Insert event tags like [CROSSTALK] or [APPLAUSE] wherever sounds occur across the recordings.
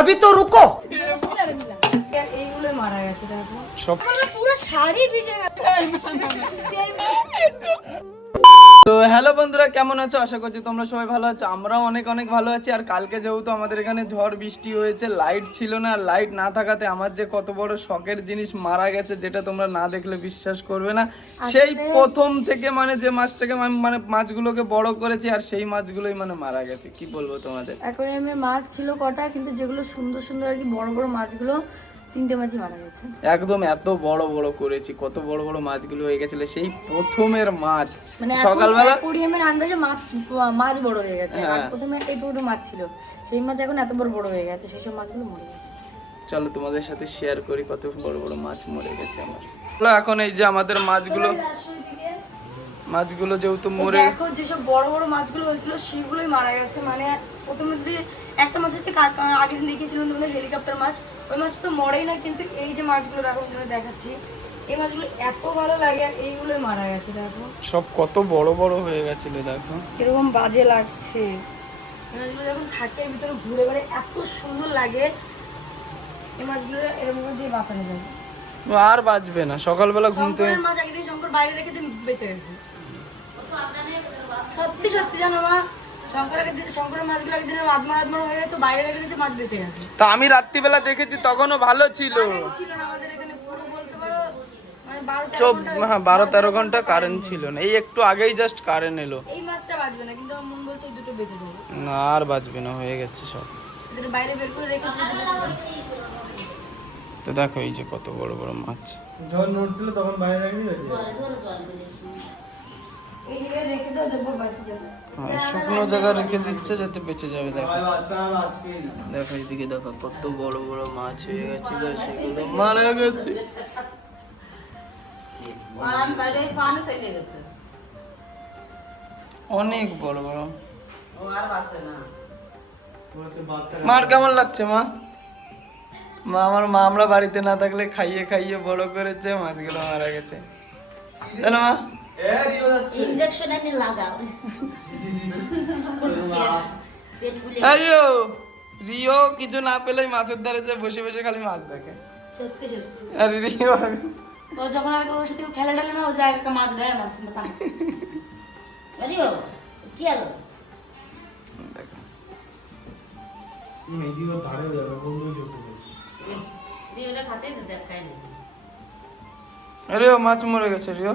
তবে তো রুকো। মারা গেছে পুরো শাড়ি ভিজে গেছে। তো হ্যালো বন্ধুরা কেমন আছো? আশা করছি তোমরা সবাই ভালো আছো। আমরাও অনেক অনেক ভালো আছি। আর কালকে যেহেতু আমাদের এখানে ঝড় বৃষ্টি হয়েছে লাইট ছিল না আর লাইট না থাকাতে আমার যে কত বড় শখের জিনিস মারা গেছে যেটা তোমরা না দেখলে বিশ্বাস করবে না। সেই প্রথম থেকে মানে যে মাছটাকে আমি মানে মাছগুলোকে বড় করেছি আর সেই মাছগুলোই মানে মারা গেছে। কি বলব তোমাদের? অ্যাকোয়ারিয়ামে মাছ ছিল কটা কিন্তু যেগুলো সুন্দর সুন্দর আর কি বড় বড় মাছগুলো তিনটে মাছই মারা গেছে। একদম এত বড় বড় করেছি কত বড় বড় মাছগুলো হয়ে গেছিল। সেই প্রথমের মাছ মানে সকালবেলা আন্দাজে মাছ মাছ বড় হয়ে গেছে। আর হ্যাঁ। প্রথমে এই মাছ ছিল। সেই মাছ এখন এত বড় বড় হয়ে গেছে সেই সব মাছগুলো মরে গেছে। চলো তোমাদের সাথে শেয়ার করি কত বড় বড় মাছ মরে গেছে আমার। চলো, এখন এই যে আমাদের মাছগুলো মাছগুলো যেহেতু মরে দেখো যেসব বড় বড় মাছগুলো হয়েছিল সেগুলোই মারা গেছে। মানে প্রথমে একটা মাছ হচ্ছে আগের দিন দেখিয়েছিলাম তোমাদের হেলিকপ্টার মাছ। ওই মাছ তো মরেই না কিন্তু এই যে মাছগুলো দেখো আমি দেখাচ্ছি। এই মাছগুলো এত ভালো লাগে আর এইগুলোই মারা গেছে দেখো। সব কত বড় বড় হয়ে গেছিল দেখো। কীরকম বাজে লাগছে। এই মাছগুলো যখন থাকে ভিতরে ঘুরে ঘুরে এত সুন্দর লাগে এই মাছগুলো এরকম করে দিয়ে বাঁচানো যায়। আর বাঁচবে না সকালবেলা ঘুমতে শঙ্করের মাছ আগের দিন শঙ্কর বাইরে রেখে দিয়ে বেঁচে গেছে। সত্যি সত্যি জানো মা হয়ে বাইরে তা আমি রাত্রিবেলা দেখেছি তখনও ভালো ছিল। ছিল না আমাদের এখানে পুরো বলতে পারো মানে বারো তেরো চব ঘণ্টা হ্যাঁ বারো তেরো ঘণ্টা কারেন্ট ছিল না। এই একটু আগেই জাস্ট কারেন্ট এলো। এই মাছটা বাঁচবে না কিন্তু আমার মন বলছে এই দুটো বেঁচে যাবে। না আর বাঁচবে না হয়ে গেছে সব। বাইরে। তো দেখো এই যে কত বড় বড় মাছ। এই জায়গায় রেখে দাও দেখব বাঁচে যাবে হ্যাঁ, শুকনো জায়গা রেখে দিচ্ছে যাতে বেঁচে যাবে দেখো। দেখো এইদিকে দেখো কত বড় বড় মাছ হয়ে গেছিল সেগুলো মারা গেছে। অনেক বড় বড়। মার কেমন লাগছে মা? মা আমার মা আমরা বাড়িতে না থাকলে খাইয়ে খাইয়ে বড় করেছে মাছগুলো মারা গেছে। জানো মা? ইনজেকশন এনে লাগাও। [LAUGHS] পেট ফুলে আরিও রিও কিছু না পেলেই মাছের ধারে যে বসে বসে খালি মাছ দেখে। সত্যি সত্যি। আরে রিও ও যখন আর ওর সাথে খেলা টেলে না ও যায় একটা মাছ দেয় মাছ মাথা কি আলো দেখো। বিয়েটা খাতে তো দেখাই নি রিও মাছ মরে গেছে রিও।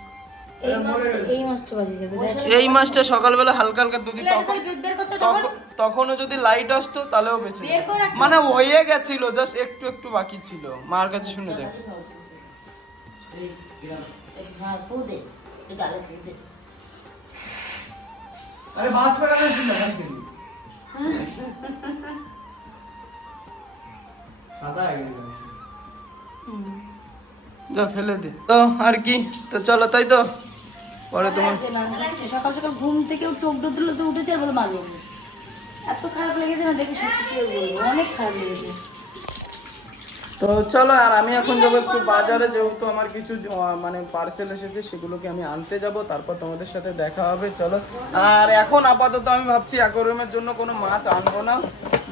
এই মাসটা সকালবেলা হালকা হালকা দুদিন তখনও যদি লাইট আসতো তাহলেও বেঁচে মানে হয়ে গেছিল জাস্ট একটু একটু বাকি ছিল। মার কাছে শুনে দেখ যা ফেলে দে। তো আর কি? তো চলো তাই তো? পরে তোমার সকাল সকাল ঘুম থেকে চোখ ডুবলে তো উঠেছে আর বলে মারবো এত খারাপ লেগেছে না দেখে সত্যি অনেক খারাপ লেগেছে। তো চলো, আর আমি এখন যাব একটু বাজারে, যেহেতু আমার কিছু মানে পার্সেল এসেছে, সেগুলোকে আমি আনতে যাব, তারপর তোমাদের সাথে দেখা হবে, চলো। আর এখন আপাতত আমি ভাবছি অ্যাকোরিয়ামের জন্য কোনো মাছ আনব না।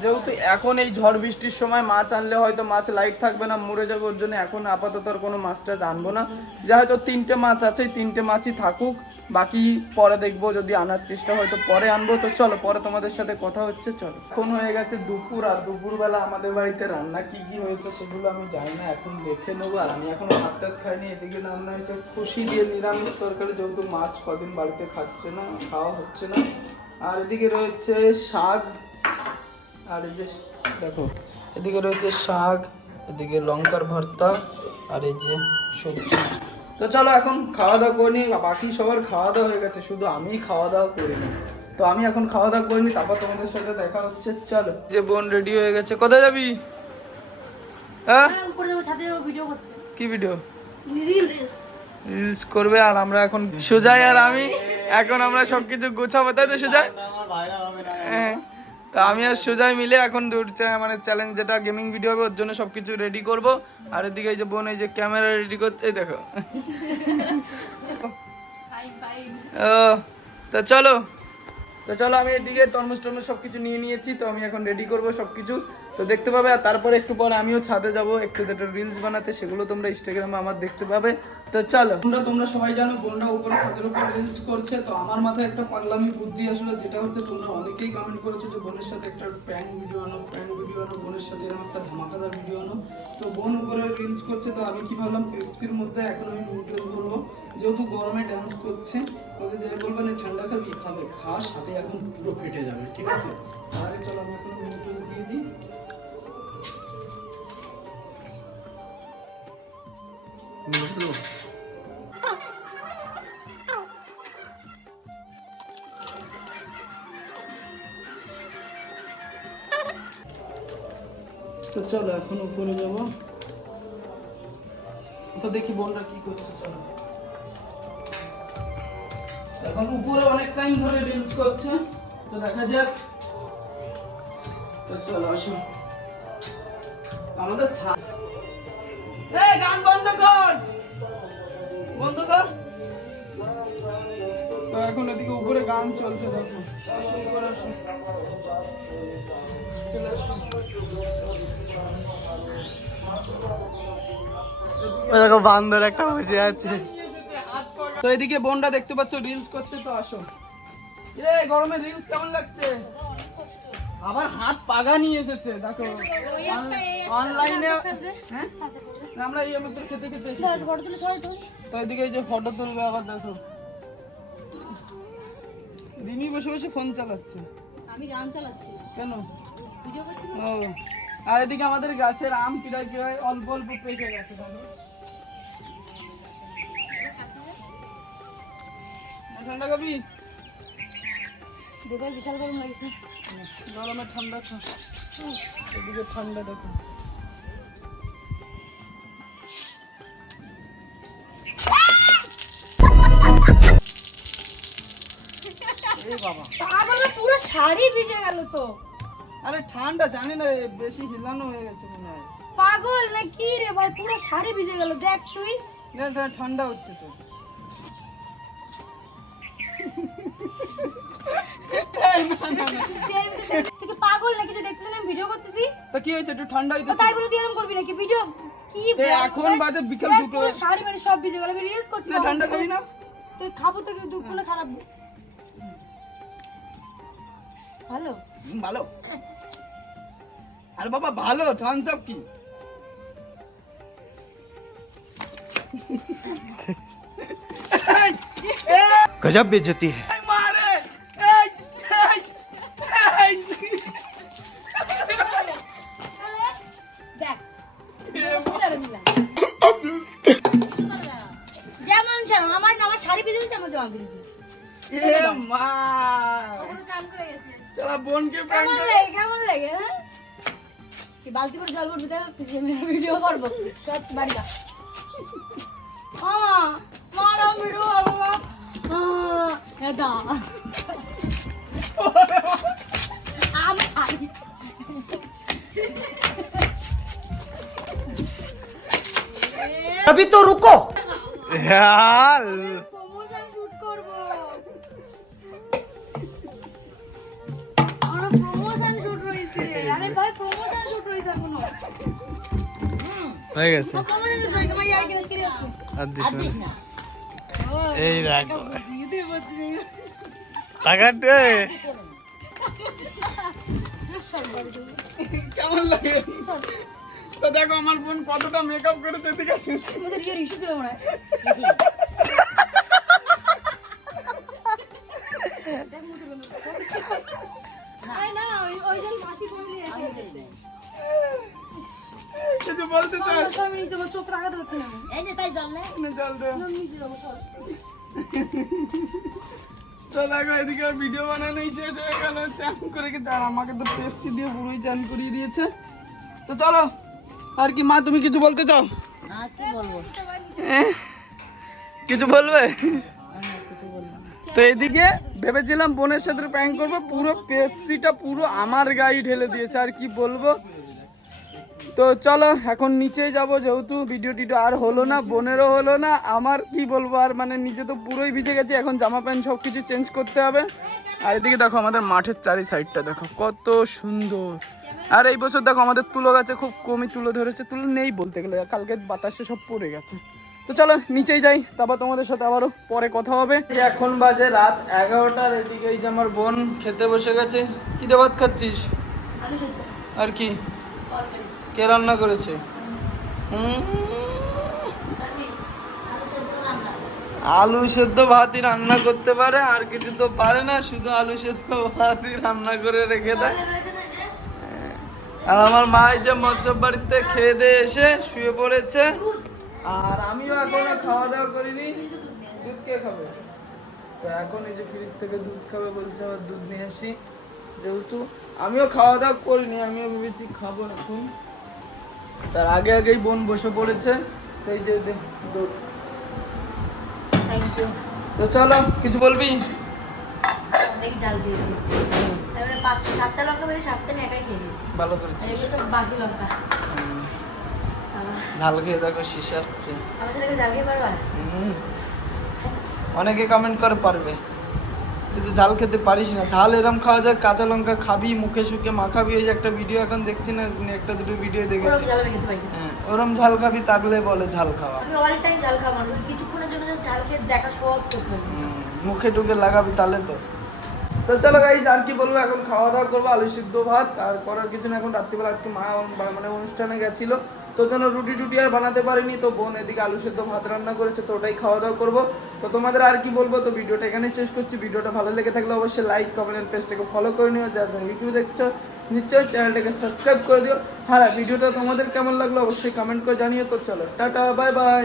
যেহেতু এখন এই ঝড় বৃষ্টির সময় মাছ আনলে হয়তো মাছ লাইট থাকবে না, মরে যাবে, ওর জন্য এখন আপাতত আর কোনো মাছ টাছ আনব না। যা হয়তো তিনটে মাছ আছে তিনটে মাছই থাকুক। বাকি পরে দেখব, যদি আনার চেষ্টা হয়তো পরে আনব। তো চলো, পরে তোমাদের সাথে কথা হচ্ছে, চলো। এখন হয়ে গেছে দুপুর, আর দুপুরবেলা আমাদের বাড়িতে রান্না কি কি হয়েছে সেগুলো আমি জানি না, এখন দেখে নেব। আর আমি এখন ভাত টাত খাইনি, এদিকে রান্না হয়েছে খুশি দিয়ে নিরামিষ তরকারি, যেহেতু মাছ কদিন বাড়িতে খাচ্ছে না, খাওয়া হচ্ছে না। আর এদিকে রয়েছে শাক, আর এই যে দেখো, এদিকে রয়েছে শাক, এদিকে লঙ্কার ভর্তা, আর এই যে সবজি। তো চলো এখন খাওয়া দাওয়া করিনি বাকি সবার খাওয়া দাওয়া হয়ে গেছে শুধু আমি খাওয়া দাওয়া করিনি তো আমি এখন খাওয়া দাওয়া করিনি তারপর তোমাদের সাথে দেখা হচ্ছে চলো। যে বোন রেডি হয়ে গেছে কোথায় যাবি? হ্যাঁ? হ্যাঁ, উপরে যাব ছাদে ভিডিও করতে। কি ভিডিও রিলস রিলস করবে আর আমরা এখন সুজয় আর আমি এখন আমরা সবকিছু গোছাবো তাই তো সুজয় হ্যাঁ। তো আমি আর সোজাই মিলে এখন দৌড়ছে মানে চ্যালেঞ্জ যেটা গেমিং ভিডিও হবে, ওর জন্য সব কিছু রেডি করব। আর এদিকে এই যে বোন, এই যে ক্যামেরা রেডি করছে দেখো। ও, তো চলো। তো চলো, আমি এদিকে তরমুজ টরমুজ সব কিছু নিয়ে নিয়েছি, তো আমি এখন রেডি করব সব কিছু তো দেখতে পাবে, আর তারপরে একটু পর আমিও ছাদে যাব, একটু রিলস বানাতে, সেগুলো তোমরা ইনস্টাগ্রামে আমার দেখতে পাবে। তো চলো। তোমরা তোমরা সবাই জানো, বোনরা উপরে ছাদের উপর রিলস করছে, তো আমার মাথায় একটা পাগলামি বুদ্ধি আসলে, যেটা হচ্ছে তোমরা অনেকেই কমেন্ট করেছ যে বোনের সাথে একটা প্র্যাঙ্ক ভিডিও আনো প্র্যাঙ্ক ভিডিও আনো, বোনের সাথে এরকম একটা ধামাকাদার ভিডিও আনো। তো বোন উপরে রিলস করছে, তো আমি কি ভাবলাম পেপসির মধ্যে এখন আমি নুডলস বলব যেহেতু গরমে ডান্স করছে, ওদের যাই বলবেন এই ঠান্ডা খাবি, খাবে, খা, সাথে এখন পুরো ফেটে যাবে, ঠিক আছে? আগে চলো, আমি এখন নুডলস দিয়ে দিই। তো চলো, এখন উপরে যাব। তো দেখি বোনরা কি করছে, চলো। এখন উপরে অনেক টাইম ধরে রিলস করছে, তো দেখা যাক। তো চলো, আসো। আমাদের ছাদ এই গান বন্ধ কর। বন্ধ কর। তো এখন এদিকে উপরে গান চলছে দেখো। চলে বান্দর একটা বসে আছে। তো এদিকে বোনটা দেখতে পাচ্ছ রিলস করছে তো আসো। রে গরমে রিলস কেমন লাগছে? আবার হাত পাগা নিয়ে এসেছে দেখো। অনলাইনে হ্যাঁ? আমরা এই আমাদের খেতে খেতে এসেছি। ফটো তুলে সবাই তো তো এদিকে এই যে ফটো তুলবে আবার দেখো। রিমি বসে বসে ফোন চালাচ্ছে। আমি গান চালাচ্ছি। কেন? ভিডিও করছি ও আর এদিকে আমাদের গাছের আম কিরা কি হয়? অল্প অল্প পেকে গেছে ঠান্ডা কবি? দেখো বিশাল গরম লাগছে। গরমে ঠান্ডা এদিকে ঠান্ডা দেখো। এই বাবা। আমার পুরো শাড়ি ভিজে গেল তো। আরে ঠান্ডা জানি না বেশি হিলানো হয়ে গেছে মনে হয়। পাগল না কি রে ভাই পুরো শাড়ি ভিজে গেল দেখ তুই। না, ঠান্ডা হচ্ছে তো। তুই পাগল নাকি তুই দেখছিস না ভিডিও করতেছি। তা কি হয়েছে একটু তো তাই বলে তুই এরকম করবি নাকি? ভিডিও কি এখন বাজে বিকেল দুটো। শাড়ি মানে সব ভিজে গেল আমি রিলস করছি না, ঠান্ডা খাবি না। তুই খাব তো কোনো খারাপ। ভালো? ভালো। আরে বাবা ভালো থামস আপ কি? গজব বেজতি হ্যায় যেমন আমার আমার শাড়ি বেঁধে দিচ্ছে। বেঁধে মা। চলা বোনকে প্র্যাঙ্ক কেমন লাগে কেমন লাগে হ্যাঁ কি বালতি করে জল ভরবি তাই ভাবতেছি আমি ভিডিও করবো চল বাড়ি যা মামা মারা ভিডিও করবো মা আহ, এটা আমার শাড়ি अभी तो रुको यार হয়ে গেছে। আর দিস এই রাখো। টাকা দে। কেমন লাগে? তো দেখো আমার বোন কতটা মেকআপ করেছে এদিকে আসুন। [LAUGHS] চোখ রাখাতে হচ্ছে না এই নে তাই জল নে। জল দে। তো দেখো এদিকে ভিডিও বানানো শেষ হয়ে গেল। চান করে কিন্তু আর আমাকে তো পেপসি দিয়ে পুরোই চান করিয়ে দিয়েছে। তো চলো আর কি মা তুমি কিছু বলতে চাও? আর কি বলব? এহ, কিছু বলবে? তো এদিকে ভেবেছিলাম বোনের সাথে প্র্যাঙ্ক করব পুরো পেপসিটা পুরো আমার গায়ে ঢেলে দিয়েছে আর কি বলব? তো চলো এখন নিচে যাব যেহেতু ভিডিও টিডিও আর হলো না বোনেরও হলো না আমার কি বলব আর মানে নিজে তো পুরোই ভিজে গেছে এখন জামা প্যান্ট সব কিছু চেঞ্জ করতে হবে। আর এদিকে দেখো আমাদের মাঠের চারি সাইডটা দেখো কত সুন্দর। আর এই বছর দেখো আমাদের তুলো গাছে খুব কমই তুলো ধরেছে তুলো নেই বলতে গেলে কালকে বাতাসে সব পড়ে গেছে। তো চলো নিচেই যাই তারপর তোমাদের সাথে আবারও পরে কথা হবে। এখন বাজে রাত এগারোটার এদিকে এই যে আমার বোন খেতে বসে গেছে। কি ভাত খাচ্ছিস? আর কি? কে রান্না করেছে? আলু সেদ্ধ ভাতই রান্না করতে পারে, আর কিছু তো পারে না, শুধু আলু সেদ্ধ ভাতই রান্না করে রেখে দেয়। না আর আমার মা যে মৎস্য বাড়িতে খেয়ে দিয়ে এসে শুয়ে পড়েছে, আর আমিও এখনও খাওয়া দাওয়া করিনি, দুধ কে খাবে? তো এখন এই যে ফ্রিজ থেকে দুধ খাবে বলছে, আবার দুধ নিয়ে আসি, যেহেতু আমিও খাওয়া দাওয়া করিনি, আমিও ভেবেছি খাব এখন। তার আগে আগেই বোন বসে পড়েছে। এই যে থ্যাংক ইউ তো চলো কিছু বলবি? অনেক জাল দিয়েছি। তারপরে পাঁচটা সাতটা লঙ্কা বেরিয়ে সাতটা আমি একাই খেয়ে নিয়েছি। ভালো এগুলো সব বাকি লঙ্কা। ঝাল খেয়ে দেখো আমার সাথে খেয়ে পারবা। অনেকে কমেন্ট করে পারবে। তুই ঝাল খেতে পারিস না। ঝাল এরম খাওয়া যায় কাঁচা লঙ্কা খাবি মুখে শুকে মাখাবি ওই যে একটা ভিডিও এখন দেখছি না একটা দুটো ভিডিও দেখেছি। হ্যাঁ ওরম ঝাল খাবি তাগলে বলে ঝাল খাওয়া। আমি অল টাইম ঝাল খাব কিছুক্ষণের জন্য ঝাল খেয়ে দেখা সব মুখে টুকে লাগাবি তাহলে তো। তো চলো গাইজ আর কি বলব? এখন খাওয়া দাওয়া করব, আলু সিদ্ধ ভাত আর করার কিছু না, এখন রাত্রিবেলা আজকে মা মানে অনুষ্ঠানে গেছিল। তো জন্য রুটি টুটি আর বানাতে পারিনি, তো বোন এদিকে আলু সিদ্ধ ভাত রান্না করেছে, তো ওটাই খাওয়া দাওয়া করব। তো তোমাদের আর কি বলব? তো ভিডিওটা এখানে শেষ করছি। ভিডিওটা ভালো লেগে থাকলে অবশ্যই লাইক কমেন্ট পেজটাকে ফলো করে নিও। যারা ইউটিউব দেখছ, নিশ্চয়ই চ্যানেলটাকে সাবস্ক্রাইব করে দিও। হ্যাঁ ভিডিওটা তোমাদের কেমন লাগল? অবশ্যই কমেন্ট করে জানিও। তো চলো, টাটা বাই বাই